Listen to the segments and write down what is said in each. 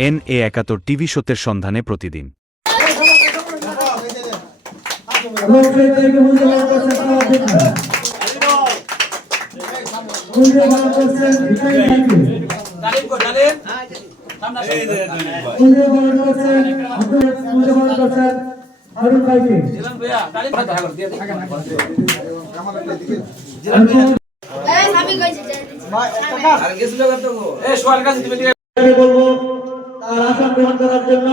NA71 TV সত্যের সন্ধানে প্রতিদিন। বলবো তার আসন গ্রহণ করার জন্য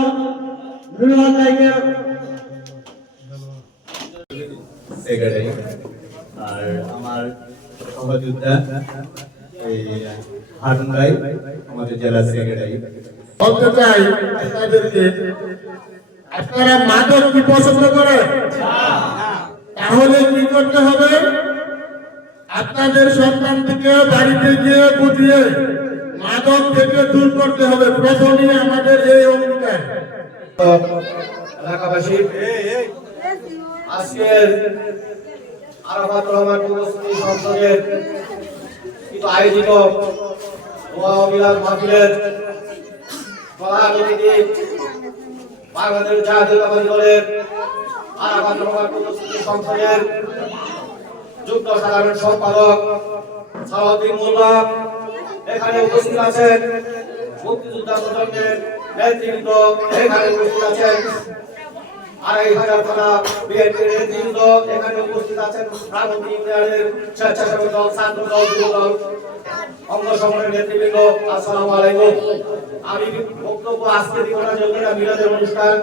আর আমার সহযোদ্ধা এই হারুন ভাই আমাদের জেলা সেক্রেটারি। বলতে চাই আপনাদেরকে, আপনারা মাদক কি পছন্দ করেন? তাহলে কি করতে হবে? আপনাদের সন্তানকে বাড়িতে গিয়ে বুঝিয়ে মাদক থেকে দূর করতে হবে। প্রথমেই আমাদের এই অঙ্গীকার। এলাকাবাসী, আজকের আরাফাত রহমান মুসলিম সংসদের আয়োজিত দোয়া ও মিলাদ মাহফিলের প্রধান অতিথি বাংলাদেশ জাতীয়তাবাদী দলের আরাফাত রহমান মুসলিম সংসদের যুগ্ম সাধারণ সম্পাদক সালাউদ্দিন মোল্লা, এখানে উপস্থিত আছেন মুক্তিযোদ্ধা প্রজন্মের নেতৃবৃন্দ, এখানে উপস্থিত আছেন ২৫০০ থানা বিএনপির নেতৃবৃন্দ, এখানে উপস্থিত আছেন প্রাণবন্তী ইউনিয়নের স্বেচ্ছাসেবক দল, ছাত্র দল, যুব দল, অঙ্গ সংগঠনের নেতৃবৃন্দ, আসসালামু আলাইকুম। আমি বক্তব্য আজকে দিব না, যেহেতু এটা মিলাদের অনুষ্ঠান,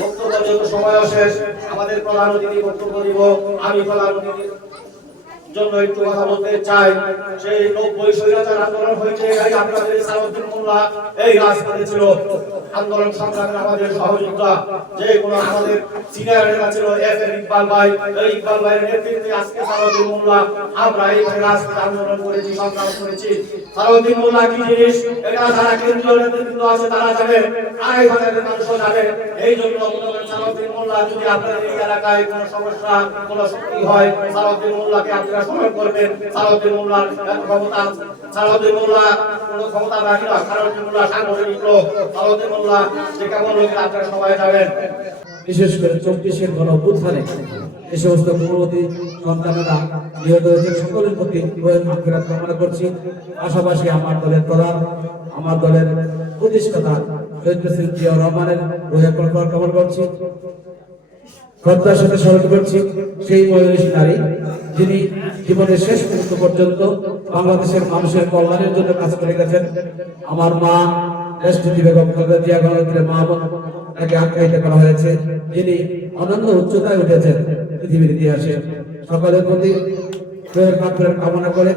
বক্তব্য যেহেতু সময় শেষ, আমাদের প্রধান অতিথি বক্তব্য দিব। আমি প্রধান অতিথির জন্য একটু কথা বলতে চাই। সেই ৯০ স্বৈরাচার আন্দোলন হয়েছে, এই আপনাদের সালাউদ্দিন মোল্লা এই রাজ করেছিল। আন্দোলন সংগ্রামে আমাদের সহযোগিতা, যে কোনো আমাদের সিনিয়র নেতা ছিল এফএম ইকবাল ভাই, এই ইকবাল ভাইয়ের নেতৃত্বে আজকে সালাউদ্দিন মোল্লা আমরা এই রাজপথে আন্দোলন করেছি, সংগ্রাম করেছি। সালাউদ্দিন মোল্লা কি জিনিস এটা যারা কেন্দ্রীয় নেতৃত্ব আছে তারা জানে, ২৫০০ মানুষও জানে। এই জন্য সালাউদ্দিন মোল্লা যদি আপনাদের এই এলাকায় কোনো সমস্যা, কোনো শক্তি হয়, সালাউদ্দিন মোল্লাকে আপনারা স্মরণ করবেন। সালাউদ্দিন মোল্লার ক্ষমতা, সালাউদ্দিন মোল্লা কোনো ক্ষমতা রাখি না, সালাউদ্দিন মোল্লা সাংগঠনিক লোক, সালাউদ্দিন মোল্লা যে কেমন লোকের আপনারা সবাই জানেন। বিশেষ করে ২৪-এর গণ-অভ্যুত্থানে এই সমস্ত পূর্ববর্তী সন্তানেরা নিহত হয়েছে, সকলের প্রতি মাগফিরাত কামনা করছি। পাশাপাশি আমার দলের প্রধান, আমার দলের প্রতিষ্ঠাতা শহীদ প্রেসিডেন্ট জিয়াউর রহমানের রুহে মাগফিরাত কামনা করছি। শ্রদ্ধার সাথে স্মরণ করছি সেই মহিষী নারী যিনি জীবনের শেষ মুহূর্ত পর্যন্ত বাংলাদেশের মানুষের কল্যাণের জন্য কাজ করে গেছেন। আমার মা দেশটি বেগম খালেদা জিয়া গণতন্ত্রের মা তাকে আখ্যায়িত করা হয়েছে, যিনি অনন্য উচ্চতায় উঠেছেন পৃথিবীর ইতিহাসে। সকলের প্রতি মাগফিরাত কামনা করে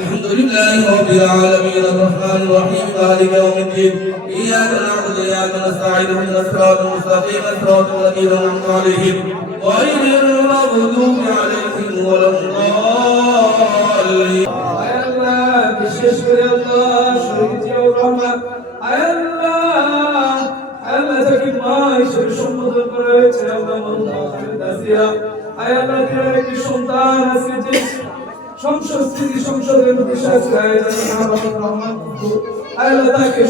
الحمد لله رب العالمين الرحمن الرحيم مالك يوم الدين إياك نعبد وإياك نستعين اهدنا الصراط المستقيم صراط الذين أنعمت عليهم غير المغضوب عليهم ولا الضالين আল্লাহ বিশেষ করে আল্লাহ শহীদ জিয়াউর রহমান আল্লাহ যাকে মা হিসেবে সম্বোধন করা হয়েছে, আল্লাহ আল্লাহ একটি সন্তান আছে যে সংসদের মধ্যে তাকে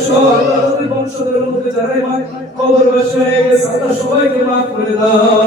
বংশধরের মধ্যে যারাই কবরবাসী হয়ে গেছে, সবাইকে মাফ করে দাও।